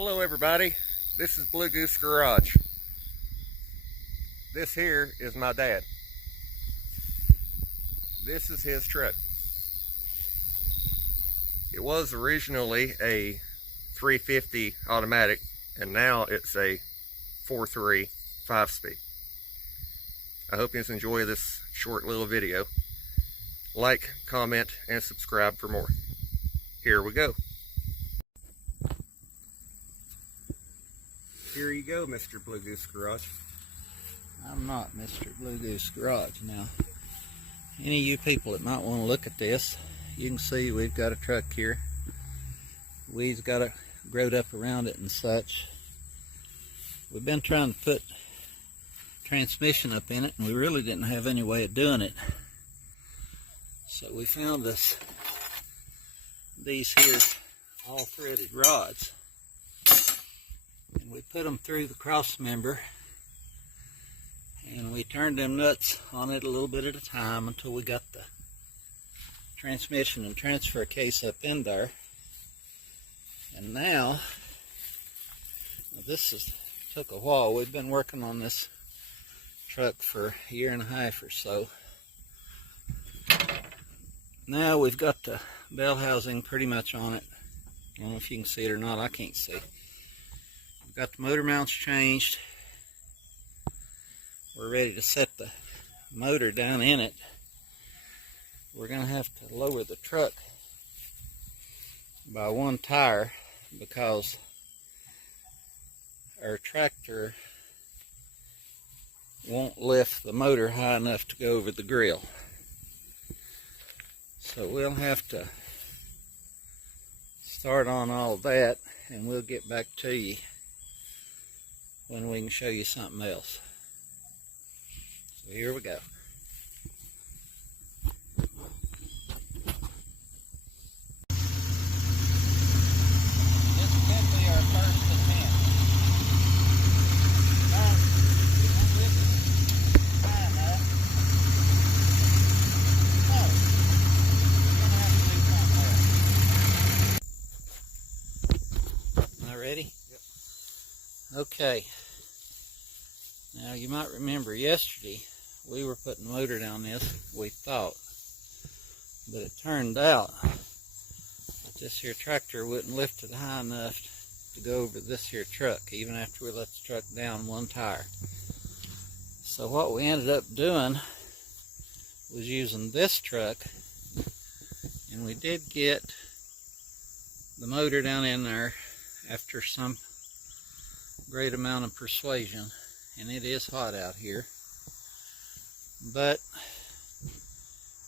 Hello everybody, this is Blue Goose Garage. This here is my dad. This is his truck. It was originally a 350 automatic and now it's a 4.3 5-speed. I hope you enjoy this short little video. Like, comment, and subscribe for more. Here we go. Here you go, Mr. Blue Goose Garage. I'm not Mr. Blue Goose Garage. Now, any of you people that might want to look at this, you can see we've got a truck here. Weeds got it growed up around it and such. We've been trying to put transmission up in it, and we really didn't have any way of doing it. So we found these here all threaded rods. And we put them through the cross member, and we turned them nuts on it a little bit at a time until we got the transmission and transfer case up in there. And now this took a while. We've been working on this truck for a year and a half or so. Now we've got the bell housing pretty much on it. I don't know if you can see it or not. I can't see. We've got the motor mounts changed. We're ready to set the motor down in it. We're going to have to lower the truck by one tire because our tractor won't lift the motor high enough to go over the grill. So we'll have to start on all that, and we'll get back to you when we can show you something else. So here we go. This could be our first attempt. Ready? Yep. Okay. Now you might remember yesterday we were putting the motor down this, we thought. But it turned out that this here tractor wouldn't lift it high enough to go over this here truck, even after we let the truck down one tire. So what we ended up doing was using this truck, and we did get the motor down in there after some great amount of persuasion, and it is hot out here. But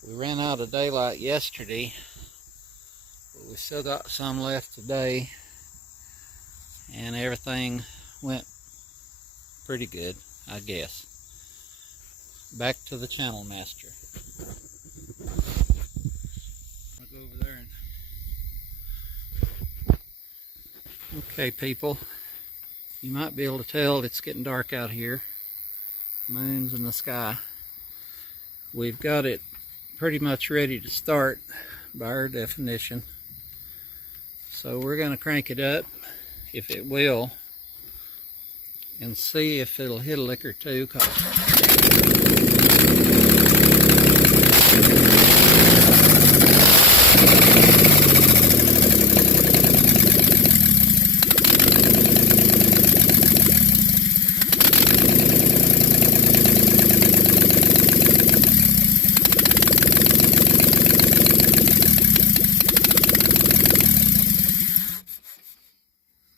we ran out of daylight yesterday, but we still got some left today, and everything went pretty good, I guess. Back to the channel master. I'll go over there and okay, people, you might be able to tell it's getting dark out here. Moon's in the sky. We've got it pretty much ready to start by our definition. So we're going to crank it up, if it will, and see if it'll hit a lick or two.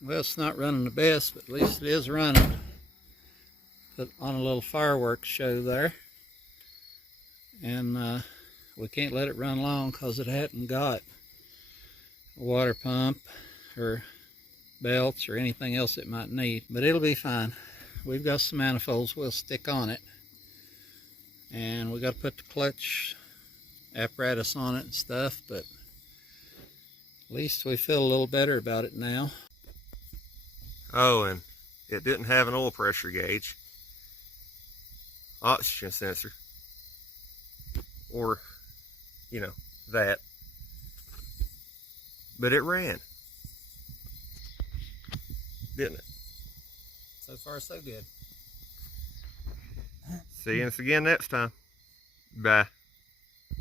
Well, it's not running the best, but at least it is running. Put on a little fireworks show there. And we can't let it run long because it hadn't got a water pump or belts or anything else it might need. But it'll be fine. We've got some manifolds we'll stick on it. And we got to put the clutch apparatus on it and stuff, but at least we feel a little better about it now. Oh, and it didn't have an oil pressure gauge, oxygen sensor, or, you know, that. But it ran. didn't it? So far, so good. See us again next time. Bye.